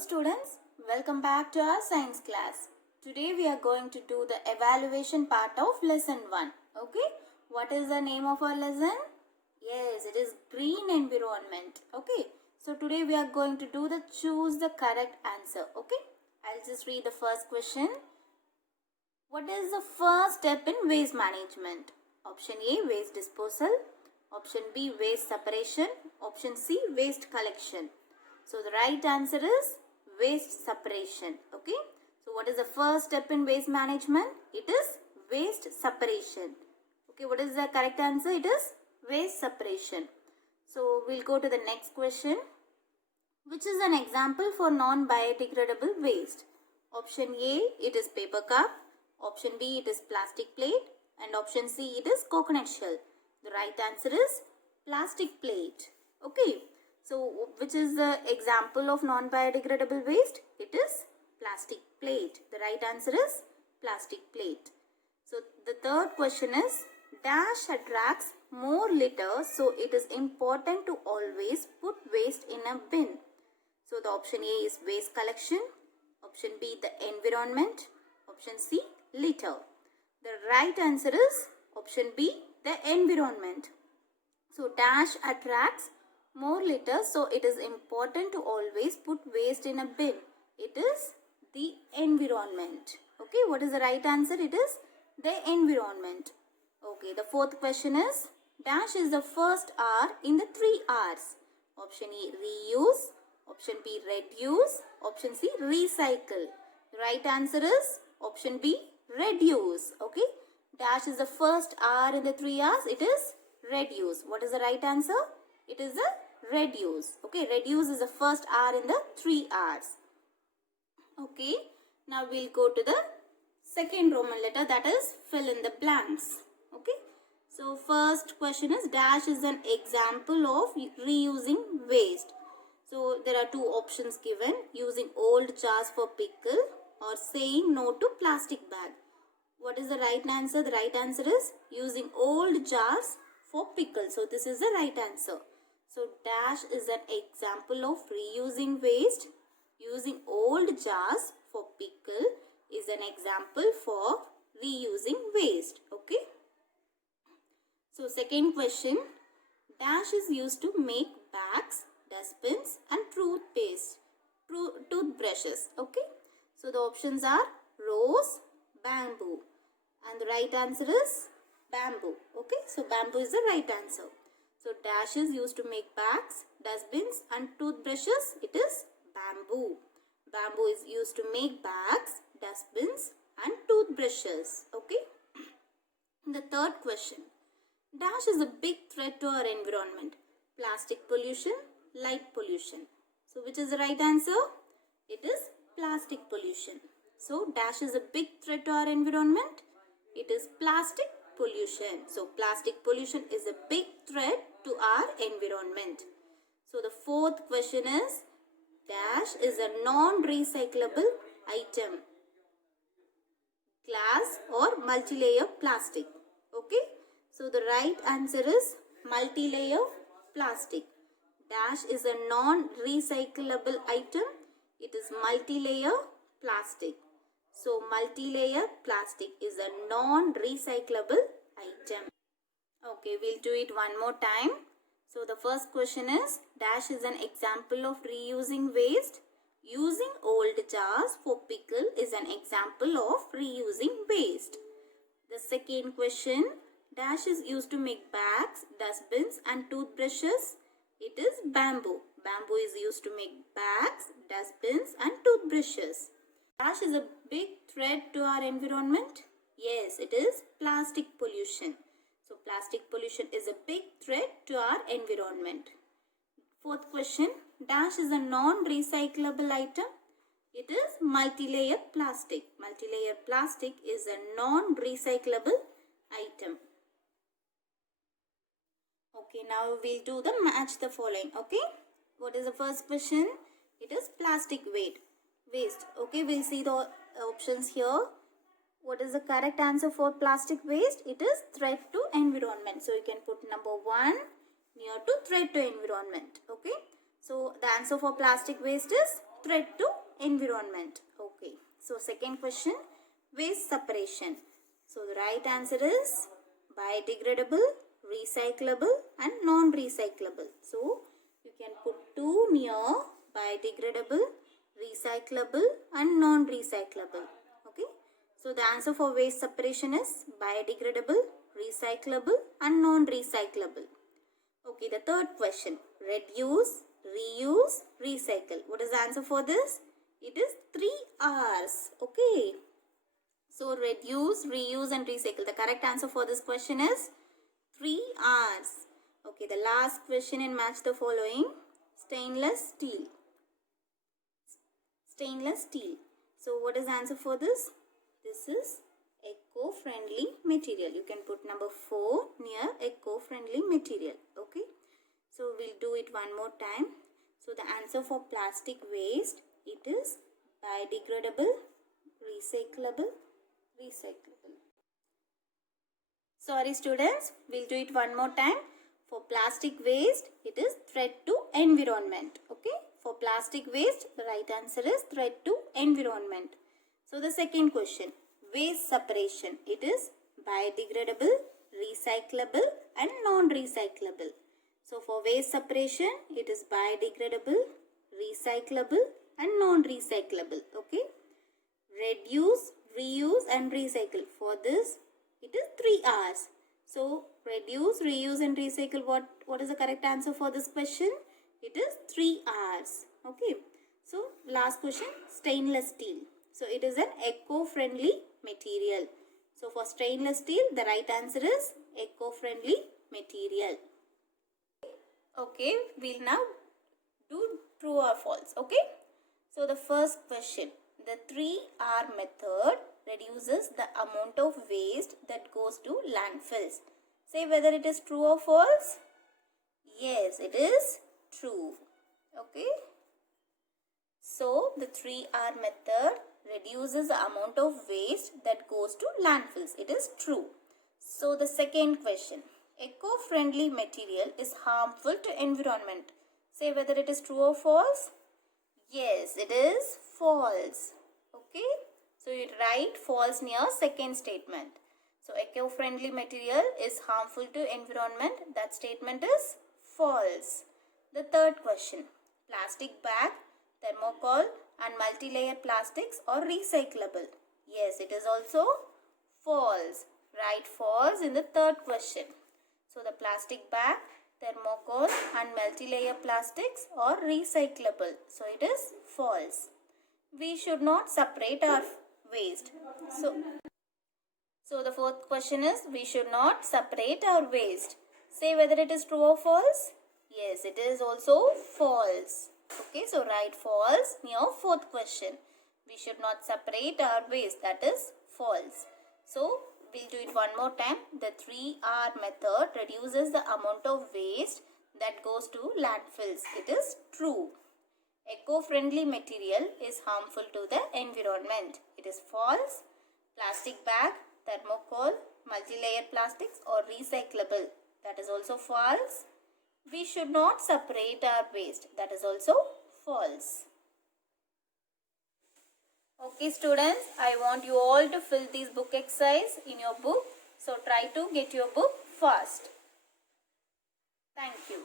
students, welcome back to our science class. Today we are going to do the evaluation part of lesson 1. Okay, what is the name of our lesson? Yes, it is green environment. Okay, so today we are going to do the choose the correct answer. Okay, I'll just read the first question. What is the first step in waste management? Option A, waste disposal. Option B, waste separation. Option C, waste collection. So the right answer is waste separation. Okay. So what is the first step in waste management? It is waste separation. Okay. What is the correct answer? It is waste separation. So we'll go to the next question. Which is an example for non-biodegradable waste? Option A, it is paper cup. Option B, it is plastic plate. And option C, it is coconut shell. The right answer is plastic plate. Okay. So, which is the example of non-biodegradable waste? It is plastic plate. The right answer is plastic plate. So, the third question is, dash attracts more litter, so it is important to always put waste in a bin. So, the option A is waste collection. Option B, the environment. Option C, litter. The right answer is option B, the environment. So, dash attracts more litter, so it is important to always put waste in a bin. It is the environment. Okay, what is the right answer? It is the environment. Okay, the fourth question is, dash is the first R in the 3 R's. Option E, reuse. Option B, reduce. Option C, recycle. The right answer is option B, reduce. Okay, dash is the first R in the 3 R's. It is reduce. What is the right answer? It is a reduce. Okay, reduce is the first R in the 3 R's. Okay, now we'll go to the second Roman letter, that is fill in the blanks. Okay, so first question is, dash is an example of reusing waste. So there are two options given, using old jars for pickle or saying no to plastic bag. What is the right answer? The right answer is using old jars for pickle. So this is the right answer. So dash is an example of reusing waste. Using old jars for pickle is an example for reusing waste. Okay. So second question, dash is used to make bags, dustbins and toothbrushes. Okay. So the options are rose, bamboo, and the right answer is bamboo. Okay. So bamboo is the right answer. So dash is used to make bags, dustbins and toothbrushes. It is bamboo. Bamboo is used to make bags, dustbins and toothbrushes. Okay. The third question. Dash is a big threat to our environment. Plastic pollution, light pollution. So which is the right answer? It is plastic pollution. So dash is a big threat to our environment. It is plastic pollution. So plastic pollution is a big threat to our environment. So the fourth question is, dash is a non-recyclable item. Glass or multi-layer plastic. Okay. So the right answer is multi-layer plastic. Dash is a non-recyclable item. It is multi-layer plastic. So multi-layer plastic is a non-recyclable item. Okay, we'll do it one more time. So the first question is, dash is an example of reusing waste. Using old jars for pickle is an example of reusing waste. The second question, dash is used to make bags, dustbins and toothbrushes. It is bamboo. Bamboo is used to make bags, dustbins and toothbrushes. Dash is a big threat to our environment. Yes, it is plastic pollution. So plastic pollution is a big threat to our environment. Fourth question, dash is a non-recyclable item. It is multi-layer plastic. Multi-layer plastic is a non-recyclable item. Okay, now we'll do the match the following. Okay, what is the first question? It is plastic waste. Okay, we'll see the options here. What is the correct answer for plastic waste? It is threat to environment. So you can put number 1 near to threat to environment. Okay, so the answer for plastic waste is threat to environment. Okay. So second question, waste separation. So the right answer is biodegradable, recyclable and non-recyclable. So you can put 2 near biodegradable, recyclable and non-recyclable. Okay. So the answer for waste separation is biodegradable, recyclable and non-recyclable. Okay, the third question, reduce, reuse, recycle. What is the answer for this? It is 3 R's. Okay. So reduce, reuse and recycle. The correct answer for this question is 3 R's. Okay, the last question in match the following. Stainless steel. Stainless steel. So what is the answer for this? This is eco-friendly material. You can put number 4 near eco-friendly material. Okay. So we'll do it one more time. So the answer for plastic waste, it is biodegradable, recyclable, recyclable. Sorry students, we'll do it one more time. For plastic waste, it is threat to environment. Okay. For plastic waste, the right answer is threat to environment. So the second question, waste separation. It is biodegradable, recyclable and non-recyclable. So for waste separation, it is biodegradable, recyclable and non-recyclable. Okay. Reduce, reuse and recycle. For this, it is 3 R's. So reduce, reuse and recycle. What is the correct answer for this question? It is 3 R's. Okay. So last question, stainless steel. So it is an eco-friendly material. So for stainless steel, the right answer is eco-friendly material. Okay, we'll now do true or false. Okay. So the first question, the 3R method reduces the amount of waste that goes to landfills. Say whether it is true or false. Yes, it is true. Okay. So the 3R method reduces the amount of waste that goes to landfills. It is true. So the second question, eco-friendly material is harmful to environment. Say whether it is true or false. Yes, it is false. Okay. So you write false near second statement. So eco-friendly material is harmful to environment. That statement is false. The third question, plastic bag, thermocol and multi-layer plastics are recyclable. Yes, it is also false. Write false in the third question. So the plastic bag, thermocol and multi-layer plastics are recyclable. So it is false. We should not separate our waste. So the fourth question is, we should not separate our waste. Say whether it is true or false. Yes, it is also false. Okay, so write false near fourth question. We should not separate our waste. That is false. So we'll do it one more time. The 3R method reduces the amount of waste that goes to landfills. It is true. Eco-friendly material is harmful to the environment. It is false. Plastic bag, thermocol, multi-layer plastics are recyclable. That is also false. We should not separate our waste. That is also false. Okay students, I want you all to fill these book exercise in your book. So try to get your book fast. Thank you.